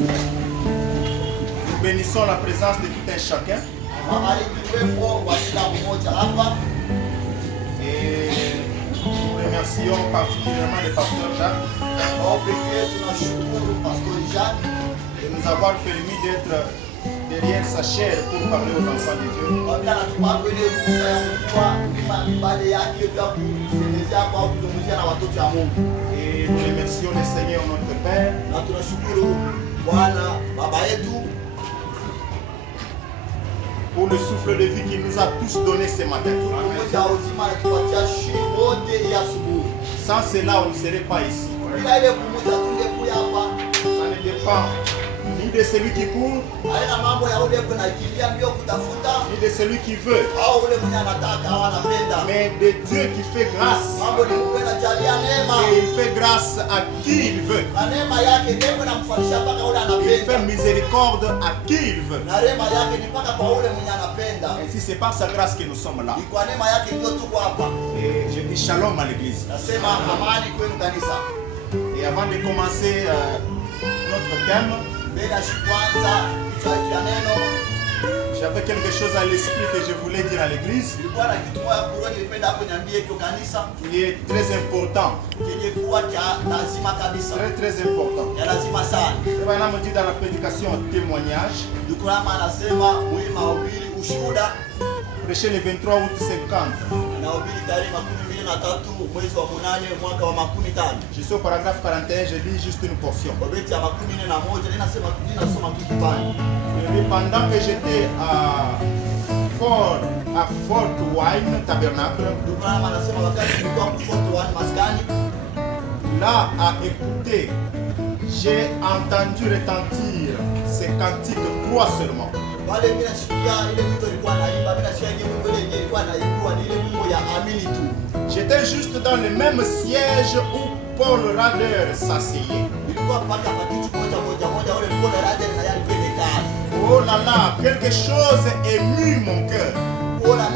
Nous bénissons la présence de tout un chacun. Et nous remercions particulièrement le pasteur Jacques de nous avoir permis d'être derrière sa chair pour parler aux enfants de Dieu. Et nous remercions le Seigneur notre Père pour le souffle de vie qu'il nous a tous donné ce matin. Sans cela, on ne serait pas ici. Ça ne dépend ni de celui qui court, ni de celui qui veut, mais de Dieu qui fait grâce. Et il fait grâce à qui il veut. Il fait miséricorde à qui il veut. Et si c'est par sa grâce que nous sommes là. Et je dis shalom à l'église. Et avant de commencer notre thème, j'avais quelque chose à l'esprit que je voulais dire à l'église, qui est très important. Très important. Et maintenant, on dit dans la prédication témoignage, prêcher le 23 août 50. Je suis au paragraphe 41, je lis juste une portion. Et pendant que j'étais à Fort Wayne Tabernacle, là à écouter, j'ai entendu retentir ces cantiques 3 seulement. J'étais juste dans le même siège où Paul Rader s'asseyait. Oh là là, quelque chose émut mon cœur. Oh là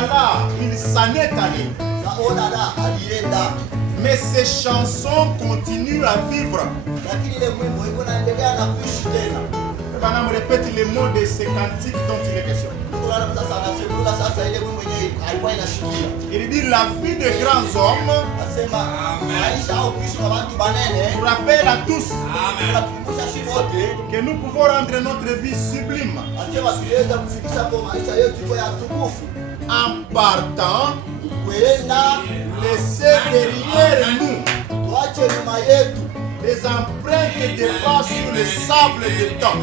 là, il s'en est allé. Mais ces chansons continuent à vivre. Maintenant, me répète les mots de ces cantiques dont il est question. Il dit la vie de grands hommes nous rappelle à tous que nous pouvons rendre notre vie sublime en partant, laisser derrière nous des empreintes de pas sur le sable du temps.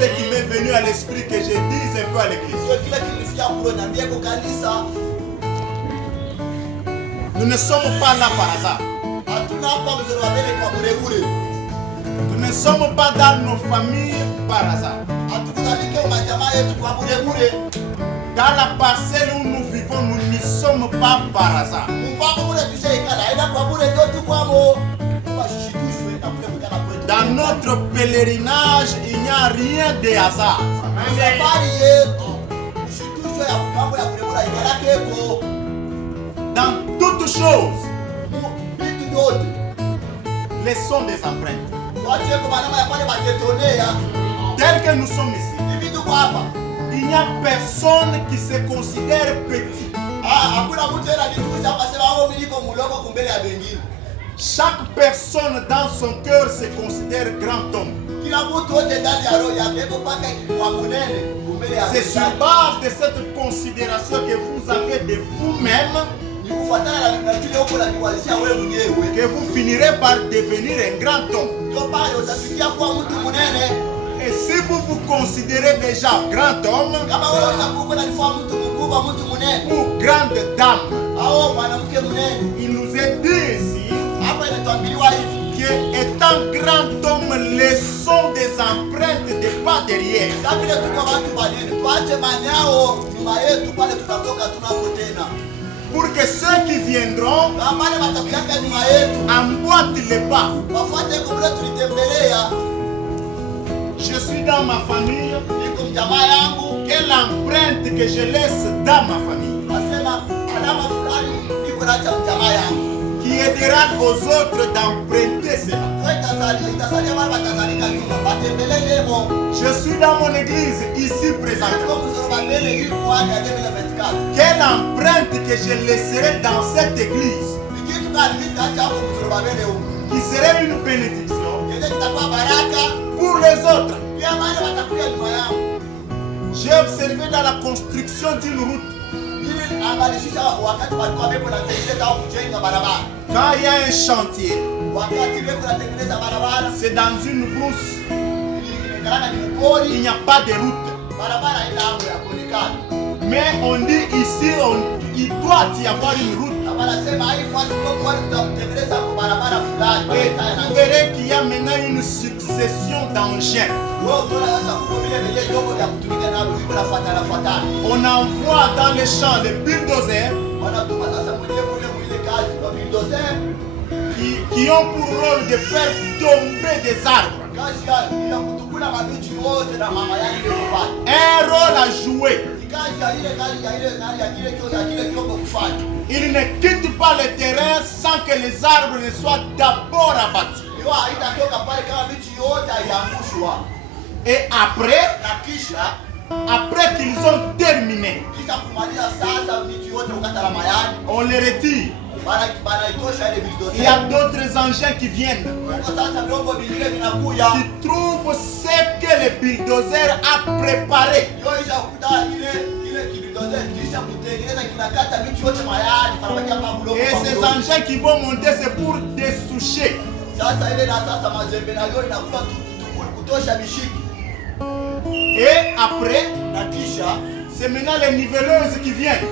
C'est ce qui m'est venu à l'esprit que je dise un peu à l'église. Nous ne sommes pas là par hasard. Nous ne sommes pas dans nos familles par hasard. Dans la parcelle où nous vivons, nous n'y sommes pas par hasard. Dans notre pèlerinage, il n'y a rien de hasard. Dans toutes choses, laissons des empreintes. Tel que nous sommes ici, il n'y a personne qui se considère petit. Chaque personne dans son cœur se considère grand homme. C'est sur base de cette considération que vous avez de vous-même que vous finirez par devenir un grand homme. Et si vous vous considérez déjà grand homme ou grande dame, il nous est dit ici que étant grand homme, laissons des empreintes de pas derrière. Pour que ceux qui viendront emboîtent les pas. Je suis dans ma famille. Quelle empreinte que je laisse dans ma famille? qui aidera aux autres d'emprunter cela. Je suis dans mon église ici présentement. Quelle empreinte que je laisserai dans cette église qui serait une bénédiction pour les autres. J'ai observé dans la construction d'une route, quand il y a un chantier, c'est dans une brousse, il n'y a pas de route. Mais on dit ici, il doit y avoir une route. Et vous verrez qu'il y a maintenant une succession d'engins. On envoie dans les champs des bulldozers qui ont pour rôle de faire tomber des arbres. Un rôle à jouer. Il ne quitte pas le terrain sans que les arbres ne soient d'abord abattus. Et après qu'ils ont terminé, on les retire. Il y a d'autres engins qui viennent, qui trouvent ce que le bulldozer a préparé. Et ces engins qui vont monter, c'est pour dessoucher. Et après, c'est maintenant les niveleuses qui viennent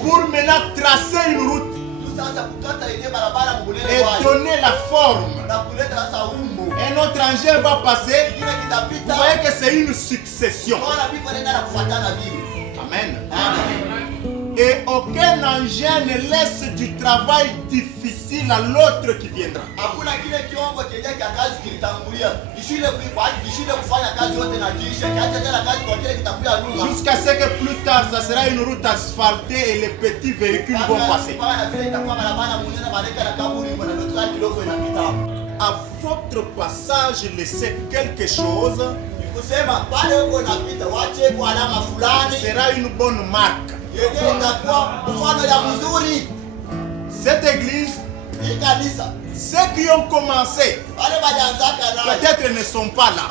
pour maintenant tracer une route et donner la forme. Un autre engin va passer. Vous voyez que c'est une succession. Amen. Et aucun engin ne laisse du travail difficile à l'autre qui viendra. Jusqu'à ce que plus tard, ça sera une route asphaltée et les petits véhicules vont passer. À votre passage, laissez quelque chose. Sera une bonne marque. Cette église, ceux qui ont commencé, peut-être ne sont pas là,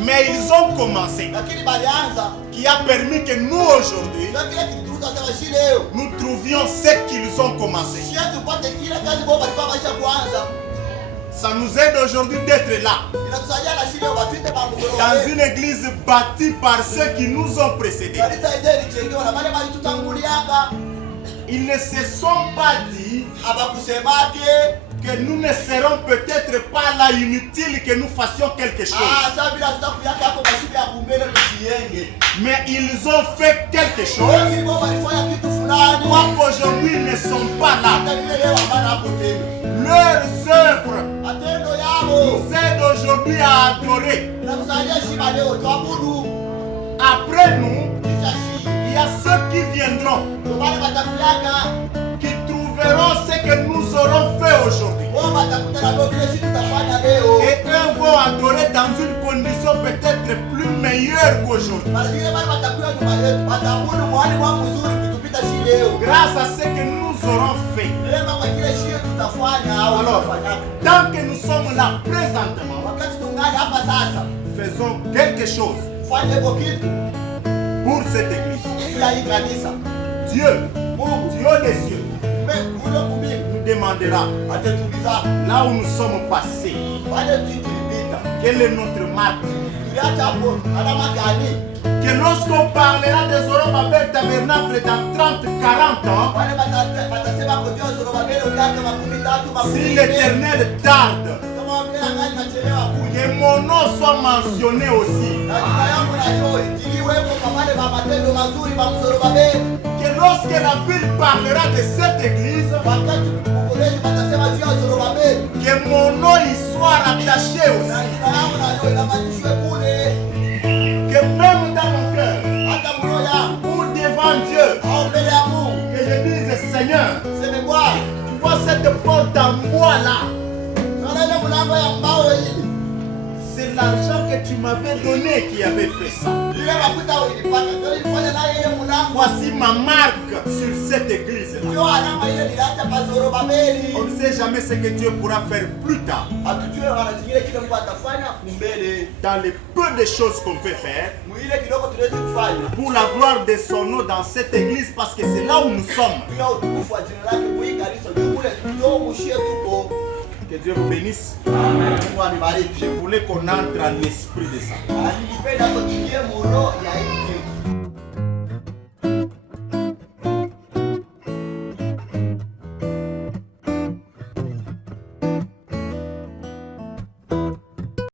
mais ils ont commencé, qui a permis que nous aujourd'hui, nous trouvions ce qu'ils ont commencé. Ça nous aide aujourd'hui d'être là, dans une église bâtie par ceux qui nous ont précédés. Ils ne se sont pas dit que nous ne serons peut-être pas là, inutile que nous fassions quelque chose. Mais ils ont fait quelque chose. Qu'aujourd'hui ils ne sont pas là. Leurs œuvres nous aident aujourd'hui à adorer. Après nous, il y a ceux qui viendront, qui trouveront ce que nous aurons fait aujourd'hui. Et eux vont adorer dans une condition peut-être plus meilleure qu'aujourd'hui. Grâce à ce que nous aurons fait. Alors, tant que nous sommes là présentement, faisons quelque chose pour cette église. Dieu, Dieu des cieux, nous demandera là où nous sommes passés, quelle est notre marque. Que lorsqu'on parlera des Zorobabel tabernacle dans 30-40 ans, si l'Éternel tarde, que mon nom soit mentionné aussi. Que lorsque la ville parlera de cette église, que mon nom y soit rattaché aussi. Que même dans mon cœur, où vois là, c'est l'argent que tu m'avais donné qui avait fait ça. Voici ma marque sur cette église. On ne sait jamais ce que Dieu pourra faire plus tard. Dans les peu de choses qu'on peut faire pour la gloire de son nom dans cette église, parce que c'est là où nous sommes. Que Dieu vous bénisse. Amen. Je voulais qu'on entre à l'esprit de ça.